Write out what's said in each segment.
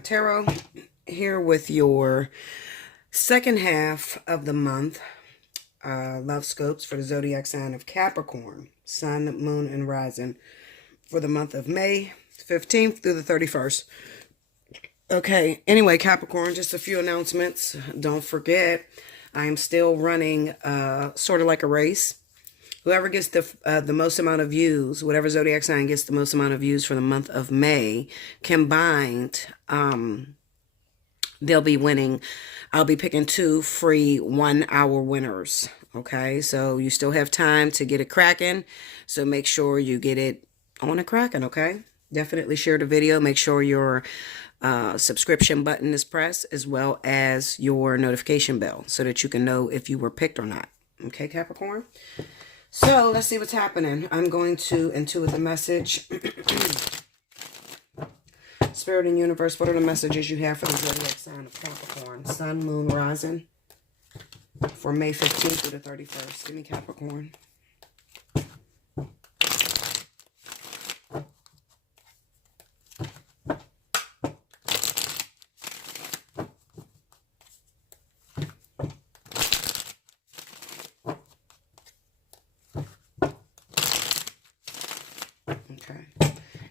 Tarot, here with your second half of the month love scopes for the zodiac sign of Capricorn, Sun, Moon, and Rising for the month of May 15th through the 31st. Okay, anyway, Capricorn, just a few announcements. Don't forget, I am still running sort of like a race. Whoever gets the most amount of views, whatever zodiac sign gets the most amount of views for the month of May, combined, they'll be winning. I'll be picking 2 free 1-hour winners. Okay, so you still have time to get it cracking. So make sure you get it on a cracking, okay? Definitely share the video. Make sure your subscription button is pressed, as well as your notification bell, so that you can know if you were picked or not. Okay, Capricorn? So let's see what's happening. I'm going to intuit the message. Spirit and universe, what are the messages you have for the zodiac sign of Capricorn? Sun, Moon, Rising for May 15th to the 31st. Give me Capricorn.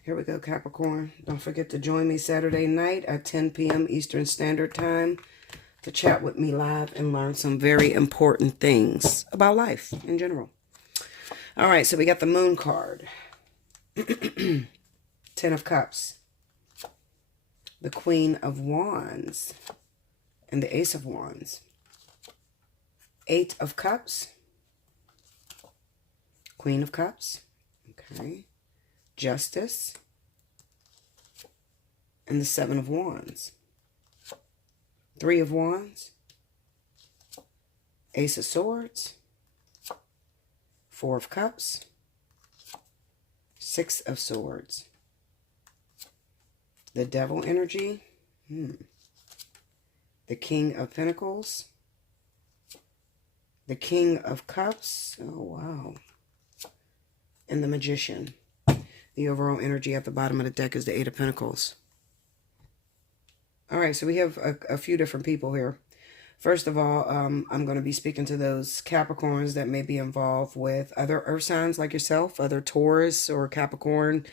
Here we go, Capricorn. Don't forget to join me Saturday night at 10 p.m. Eastern Standard Time to chat with me live and learn some very important things about life in general. All right, so we got the Moon card. 10 of Cups. The Queen of Wands. And the Ace of Wands. 8 of Cups. Queen of Cups. Okay. Justice, and the 7 of Wands. 3 of Wands, Ace of Swords, 4 of Cups, 6 of Swords. The Devil energy, the King of Pentacles, the King of Cups, oh wow, and the Magician. The overall energy at the bottom of the deck is the 8 of Pentacles. All right, so we have a few different people here. First of all, I'm going to be speaking to those Capricorns that may be involved with other earth signs like yourself, other Taurus or Capricorn.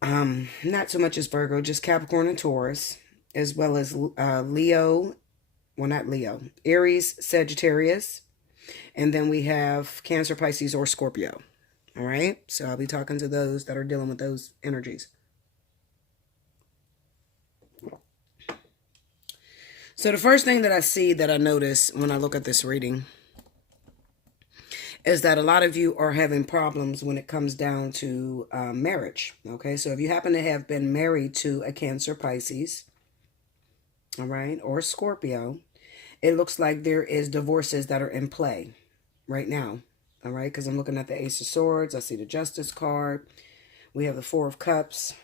Not so much as Virgo, just Capricorn and Taurus, as well as Leo. Well, not Leo. Aries, Sagittarius. And then we have Cancer, Pisces, or Scorpio. All right, so I'll be talking to those that are dealing with those energies. So the first thing that I see, that I notice when I look at this reading, is that a lot of you are having problems when it comes down to marriage. Okay, so if you happen to have been married to a Cancer, Pisces, all right, or Scorpio, it looks like there is divorces that are in play right now. All right, because I'm looking at the Ace of Swords. I see the Justice card. We have the 4 of Cups.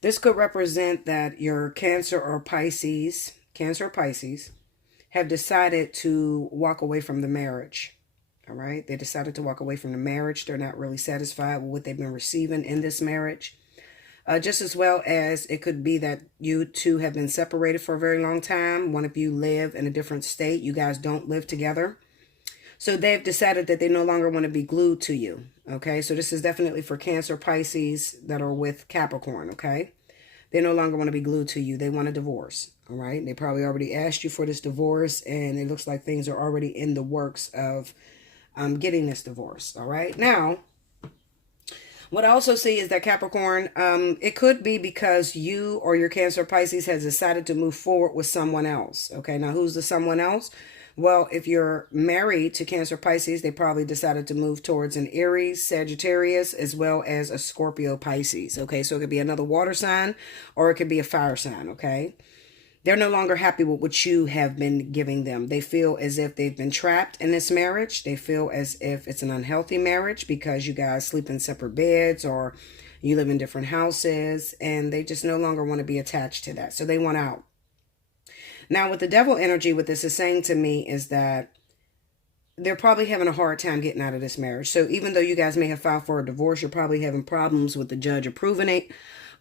This could represent that your Cancer or Pisces have decided to walk away from the marriage. All right, they decided to walk away from the marriage. They're not really satisfied with what they've been receiving in this marriage. Just as well as it could be that you two have been separated for a very long time. One of you live in a different state. You guys don't live together. So they've decided that they no longer want to be glued to you, okay? So this is definitely for Cancer, Pisces that are with Capricorn, okay? They no longer want to be glued to you. They want a divorce, all right? They probably already asked you for this divorce, and it looks like things are already in the works of getting this divorce, all right? Now, what I also see is that Capricorn, it could be because you or your Cancer, Pisces has decided to move forward with someone else, okay? Now, who's the someone else? Well, if you're married to Cancer, Pisces, they probably decided to move towards an Aries, Sagittarius, as well as a Scorpio, Pisces. Okay, so it could be another water sign or it could be a fire sign. Okay, they're no longer happy with what you have been giving them. They feel as if they've been trapped in this marriage. They feel as if it's an unhealthy marriage because you guys sleep in separate beds or you live in different houses, and they just no longer want to be attached to that. So they want out. Now, with the Devil energy, what this is saying to me is that they're probably having a hard time getting out of this marriage. So even though you guys may have filed for a divorce, you're probably having problems with the judge approving it,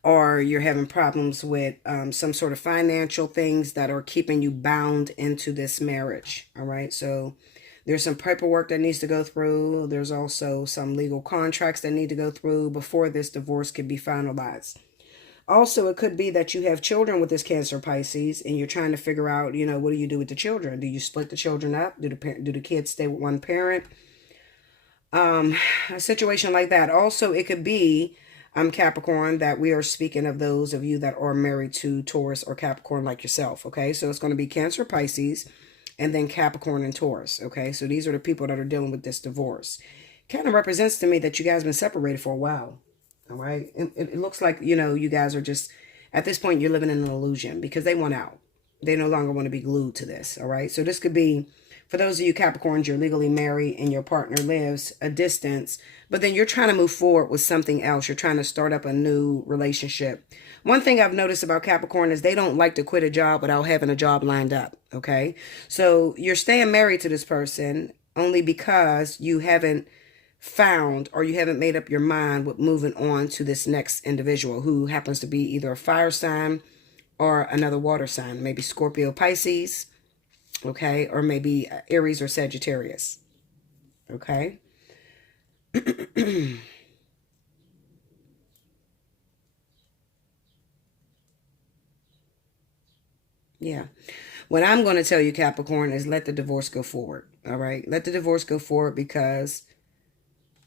or you're having problems with some sort of financial things that are keeping you bound into this marriage. All right. So there's some paperwork that needs to go through. There's also some legal contracts that need to go through before this divorce can be finalized. Also, it could be that you have children with this Cancer Pisces and you're trying to figure out, what do you do with the children? Do you split the children up? Do the kids stay with one parent? A situation like that. Also, it could be, Capricorn, that we are speaking of those of you that are married to Taurus or Capricorn like yourself. Okay, so it's going to be Cancer, Pisces, and then Capricorn and Taurus. Okay, so these are the people that are dealing with this divorce. Kind of represents to me that you guys have been separated for a while. All right, it looks like, you guys are just, at this point, you're living in an illusion because they want out. They no longer want to be glued to this. All right, so this could be, for those of you Capricorns, you're legally married and your partner lives a distance, but then you're trying to move forward with something else. You're trying to start up a new relationship. One thing I've noticed about Capricorn is they don't like to quit a job without having a job lined up. Okay, so you're staying married to this person only because you haven't found, or you haven't made up your mind with moving on to this next individual who happens to be either a fire sign or another water sign, maybe Scorpio, Pisces, okay, or maybe Aries or Sagittarius, okay. Yeah, what I'm going to tell you, Capricorn, is let the divorce go forward. All right, let the divorce go forward, because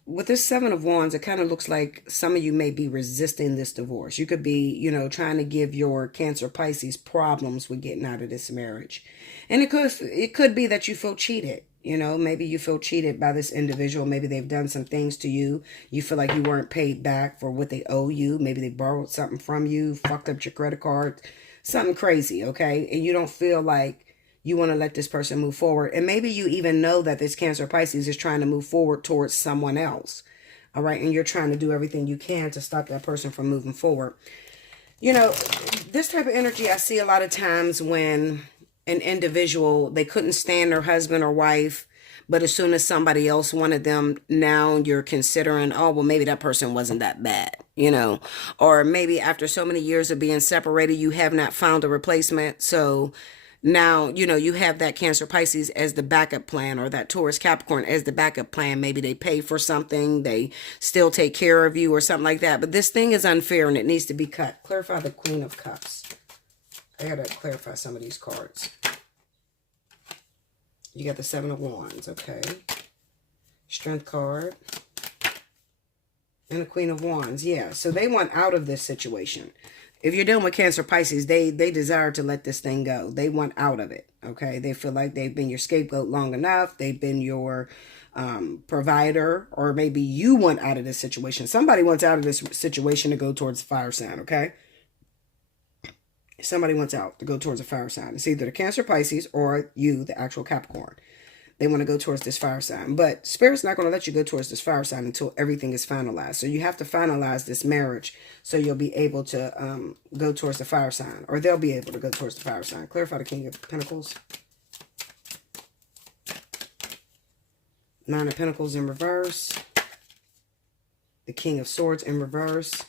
with this Seven of Wands, it kind of looks like some of you may be resisting this divorce. You could be, trying to give your Cancer Pisces problems with getting out of this marriage. And it could be that you feel cheated. Maybe you feel cheated by this individual. Maybe they've done some things to you. You feel like you weren't paid back for what they owe you. Maybe they borrowed something from you, fucked up your credit card, something crazy, okay? And you don't feel like you want to let this person move forward. And maybe you even know that this Cancer Pisces is trying to move forward towards someone else. All right. And you're trying to do everything you can to stop that person from moving forward. This type of energy I see a lot of times when an individual, they couldn't stand their husband or wife, but as soon as somebody else wanted them, now you're considering, oh, well, maybe that person wasn't that bad, or maybe after so many years of being separated, you have not found a replacement. So now, you have that Cancer Pisces as the backup plan, or that Taurus Capricorn as the backup plan. Maybe they pay for something, they still take care of you or something like that. But this thing is unfair and it needs to be cut. Clarify the Queen of Cups. I got to clarify some of these cards. You got the Seven of Wands, okay. Strength card. And the Queen of Wands, yeah. So they want out of this situation. If you're dealing with Cancer Pisces, they desire to let this thing go. They want out of it, okay? They feel like they've been your scapegoat long enough. They've been your provider, or maybe you want out of this situation. Somebody wants out of this situation to go towards the fire sign, okay? Somebody wants out to go towards a fire sign. It's either the Cancer Pisces or you, the actual Capricorn. They want to go towards this fire sign. But Spirit's not going to let you go towards this fire sign until everything is finalized. So you have to finalize this marriage so you'll be able to go towards the fire sign. Or they'll be able to go towards the fire sign. Clarify the King of Pentacles. Nine of Pentacles in reverse. The King of Swords in reverse.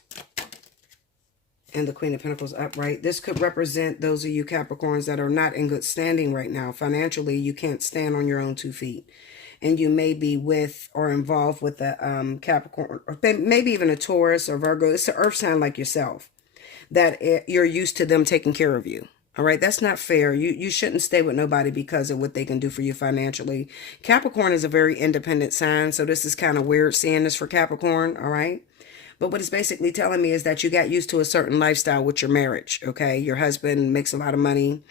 And the Queen of Pentacles upright. This could represent those of you Capricorns that are not in good standing right now. Financially, you can't stand on your own 2 feet. And you may be with or involved with a Capricorn, or maybe even a Taurus or Virgo. It's an earth sign like yourself, that you're used to them taking care of you. All right, that's not fair. You shouldn't stay with nobody because of what they can do for you financially. Capricorn is a very independent sign, so this is kind of weird seeing this for Capricorn, all right? But what it's basically telling me is that you got used to a certain lifestyle with your marriage, okay? Your husband makes a lot of money,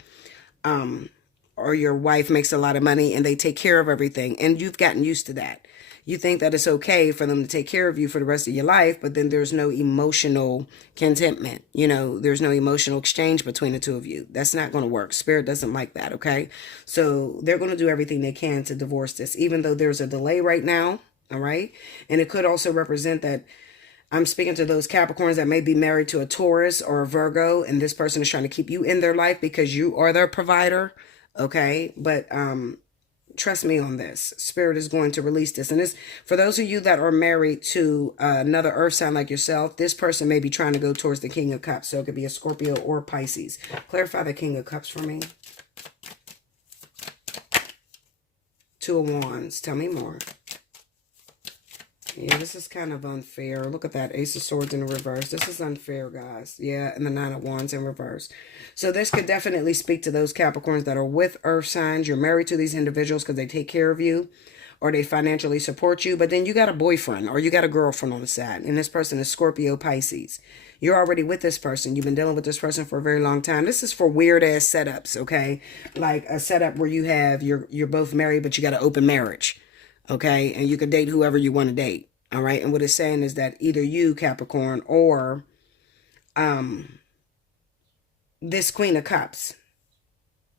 or your wife makes a lot of money, and they take care of everything, and you've gotten used to that. You think that it's okay for them to take care of you for the rest of your life, but then there's no emotional contentment. There's no emotional exchange between the two of you. That's not going to work. Spirit doesn't like that, okay? So they're going to do everything they can to divorce this, even though there's a delay right now, all right? And it could also represent that I'm speaking to those Capricorns that may be married to a Taurus or a Virgo, and this person is trying to keep you in their life because you are their provider, okay? But Trust me on this. Spirit is going to release this. And this, for those of you that are married to another earth sign like yourself, this person may be trying to go towards the King of Cups. So it could be a Scorpio or Pisces. Clarify the King of Cups for me. Two of Wands. Tell me more. Yeah, this is kind of unfair. Look at that. Ace of Swords in the reverse. This is unfair, guys. Yeah, and the Nine of Wands in reverse. So this could definitely speak to those Capricorns that are with earth signs. You're married to these individuals because they take care of you or they financially support you. But then you got a boyfriend or you got a girlfriend on the side. And this person is Scorpio, Pisces. You're already with this person. You've been dealing with this person for a very long time. This is for weird-ass setups, okay? Like a setup where you have, you're both married, but you got an open marriage. Okay, and you can date whoever you want to date. All right, and what it's saying is that either you, Capricorn, or this Queen of Cups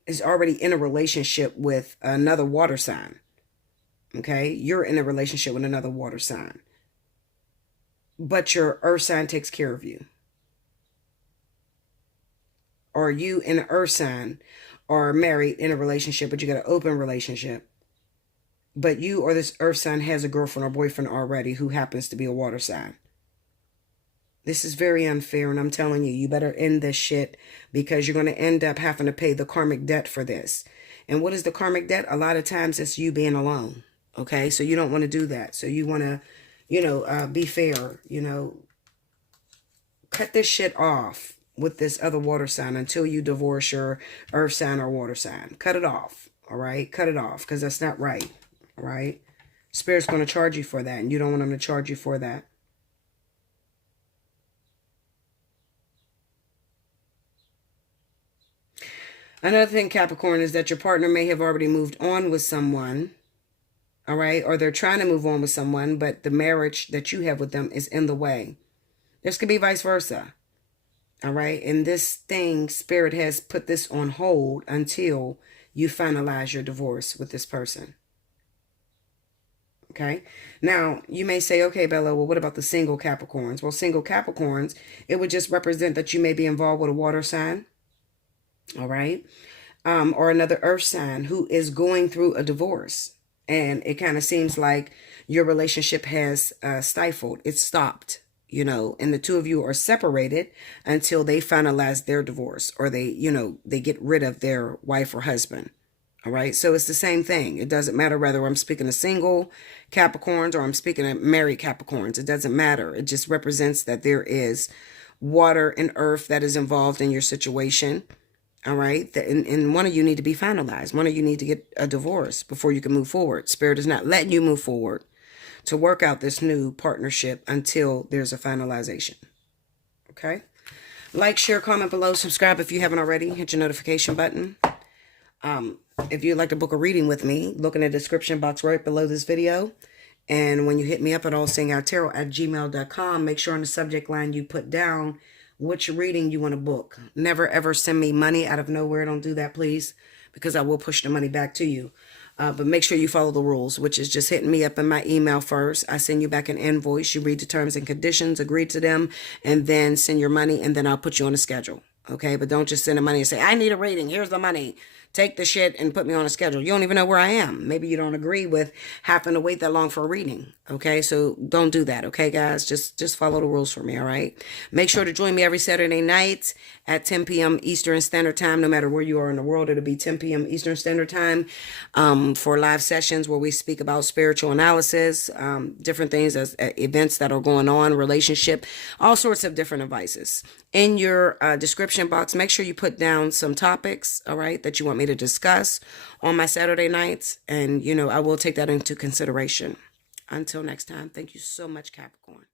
is already in a relationship with another water sign. Okay, you're in a relationship with another water sign, but your earth sign takes care of you. Or you in an earth sign are married in a relationship, but you got an open relationship. But you or this earth sign has a girlfriend or boyfriend already who happens to be a water sign. This is very unfair, and I'm telling you, you better end this shit because you're going to end up having to pay the karmic debt for this. And what is the karmic debt? A lot of times it's you being alone. Okay, so you don't want to do that. So you want to, be fair, cut this shit off with this other water sign until you divorce your earth sign or water sign. Cut it off. All right, cut it off because that's not right. Right? Spirit's going to charge you for that, and you don't want them to charge you for that. Another thing, Capricorn, is that your partner may have already moved on with someone, all right? Or they're trying to move on with someone, but the marriage that you have with them is in the way. This could be vice versa, all right? And this thing, Spirit has put this on hold until you finalize your divorce with this person. Okay. Now, you may say, okay, Bella, well, what about the single Capricorns? Well, single Capricorns, it would just represent that you may be involved with a water sign. All right. Or another earth sign who is going through a divorce. And it kind of seems like your relationship has stifled. It's stopped, and the two of you are separated until they finalize their divorce or they get rid of their wife or husband. All right. So it's the same thing. It doesn't matter whether I'm speaking to single Capricorns or I'm speaking to married Capricorns. It doesn't matter. It just represents that there is water and earth that is involved in your situation. All right. And one of you need to be finalized. One of you need to get a divorce before you can move forward. Spirit is not letting you move forward to work out this new partnership until there's a finalization. Okay. Like, share, comment below, subscribe if you haven't already. Hit your notification button. If you'd like to book a reading with me, look in the description box right below this video. And when you hit me up at allseeingeyetarot@gmail.com, make sure on the subject line you put down which reading you want to book. Never, ever send me money out of nowhere. Don't do that, please, because I will push the money back to you. But make sure you follow the rules, which is just hitting me up in my email first. I send you back an invoice. You read the terms and conditions, agree to them, and then send your money, and then I'll put you on a schedule. Okay, but don't just send the money and say, I need a reading. Here's the money. Take the shit and put me on a schedule. You don't even know where I am. Maybe you don't agree with having to wait that long for a reading. Okay, so don't do that. Okay, guys, just follow the rules for me. All right. Make sure to join me every Saturday night at 10 p.m. Eastern Standard Time. No matter where you are in the world, it'll be 10 p.m. Eastern Standard Time for live sessions where we speak about spiritual analysis, different things as events that are going on, relationship, all sorts of different advices. In your description box, make sure you put down some topics, all right, that you want me to discuss on my Saturday nights. And, I will take that into consideration. Until next time, thank you so much, Capricorn.